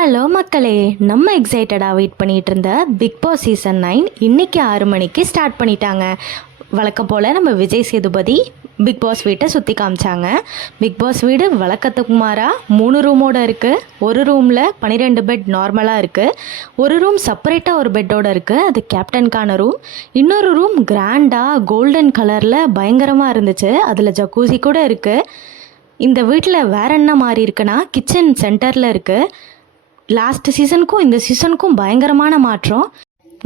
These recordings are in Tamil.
ஹலோ மக்களே, நம்ம எக்ஸைட்டடாக வெயிட் பண்ணிகிட்டு இருந்த பிக் பாஸ் சீசன் 9 இன்றைக்கி 6 மணிக்கு ஸ்டார்ட் பண்ணிட்டாங்க. வழக்கம் போல் நம்ம விஜய் சேதுபதி பிக் பாஸ் வீட்டை சுற்றி காமிச்சாங்க. பிக் பாஸ் வீடு வழக்கத்துக்கு மாறாக 3 ரூமோடு இருக்குது. ஒரு ரூமில் 12 பெட் நார்மலாக இருக்குது. ஒரு ரூம் செப்பரேட்டாக ஒரு பெட்டோடு இருக்குது, அது கேப்டனுக்கான ரூம். இன்னொரு ரூம் கிராண்டாக கோல்டன் கலரில் பயங்கரமாக இருந்துச்சு, அதில் ஜக்கூசி கூட இருக்குது. இந்த வீட்டில் வேற என்ன மாறி இருக்குன்னா, கிச்சன் சென்டரில் இருக்குது. லாஸ்ட் சீசனுக்கும் இந்த சீசனுக்கும் பயங்கரமான மாற்றம்.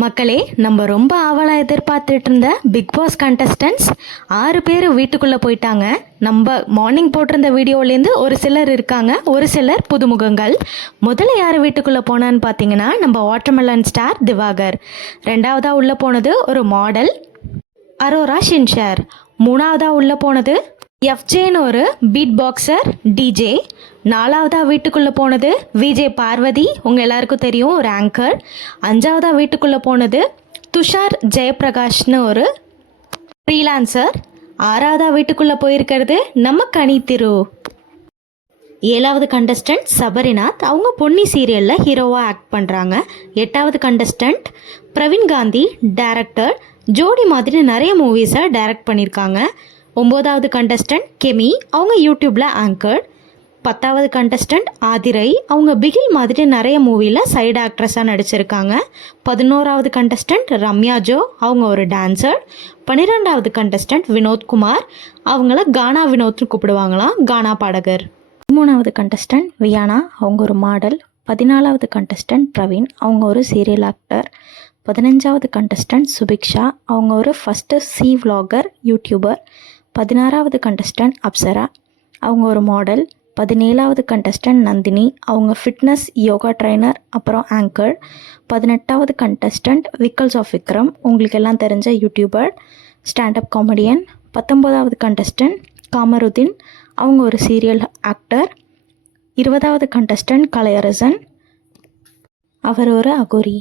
மக்களே, நம்ம ரொம்ப ஆவலாக எதிர்பார்த்துட்டு இருந்த பிக் பாஸ் கண்டஸ்டன்ட்ஸ் 6 பேர் வீட்டுக்குள்ளே போயிட்டாங்க. நம்ம மார்னிங் போட்டிருந்த வீடியோலேருந்து ஒரு சிலர் இருக்காங்க, ஒரு சிலர் புதுமுகங்கள். முதல்ல யார் வீட்டுக்குள்ளே போனான்னு பார்த்தீங்கன்னா, நம்ம வாட்டர்மெலன் ஸ்டார் திவாகர். ரெண்டாவதாக உள்ளே போனது ஒரு மாடல் அரோரா ஷின்ஷார். மூணாவதாக உள்ளே போனது எஃப்ஜேன்னு ஒரு பீட் பாக்ஸர் டிஜே. நாலாவதாக வீட்டுக்குள்ளே போனது விஜே பார்வதி, உங்கள் எல்லாருக்கும் தெரியும், ஒரு ஆங்கர். அஞ்சாவதாக வீட்டுக்குள்ளே போனது துஷார் ஜெயபிரகாஷ்னு ஒரு ஃப்ரீலான்சர். ஆறாவதாக வீட்டுக்குள்ளே போயிருக்கிறது நம்ம கனி திரு. 7வது கண்டஸ்டன்ட் சபரிநாத், அவங்க பொன்னி சீரியலில் ஹீரோவாக ஆக்ட் பண்ணுறாங்க. 8வது கண்டஸ்டன்ட் பிரவீன் காந்தி, டைரக்டர். ஜோடி மாதிரி நிறைய மூவிஸை டைரக்ட் பண்ணியிருக்காங்க. 9வது கண்டஸ்டன்ட் கெமி, அவங்க யூடியூப்பில் ஆங்கர். 10வது கண்டஸ்டன்ட் ஆதிரை, அவங்க பிகில் மாதிரி நிறைய மூவியில் சைடு ஆக்ட்ரஸாக நடிச்சிருக்காங்க. 11வது கண்டஸ்டன்ட் ரம்யா ஜோ, அவங்க ஒரு டான்சர். 12வது கண்டஸ்டன்ட் வினோத்குமார், அவங்கள கானா வினோத்னு கூப்பிடுவாங்களாம், கானா பாடகர். 13வது கண்டஸ்டன்ட் வியானா, அவங்க ஒரு மாடல். 14வது கண்டஸ்டன்ட் பிரவீன், அவங்க ஒரு சீரியல் ஆக்டர். 15வது கண்டஸ்டன்ட் சுபிக்ஷா, அவங்க ஒரு first C vlogger YouTuber. 16வது contestant Apsara, அவங்க ஒரு மாடல். 17வது கண்டஸ்டன்ட் நந்தினி, அவங்க ஃபிட்னஸ் யோகா ட்ரைனர் அப்புறம் anchor. 18வது contestant Vikkals of Vikram, உங்களுக்கு எல்லாம் தெரிஞ்ச யூடியூபர், ஸ்டாண்டப் காமெடியன். 19வது கண்டஸ்டன்ட் காமருதீன், அவங்க ஒரு சீரியல் ஆக்டர். 20வது கண்டஸ்டன்ட் கலையரசன், அவர் ஒரு அகோரி.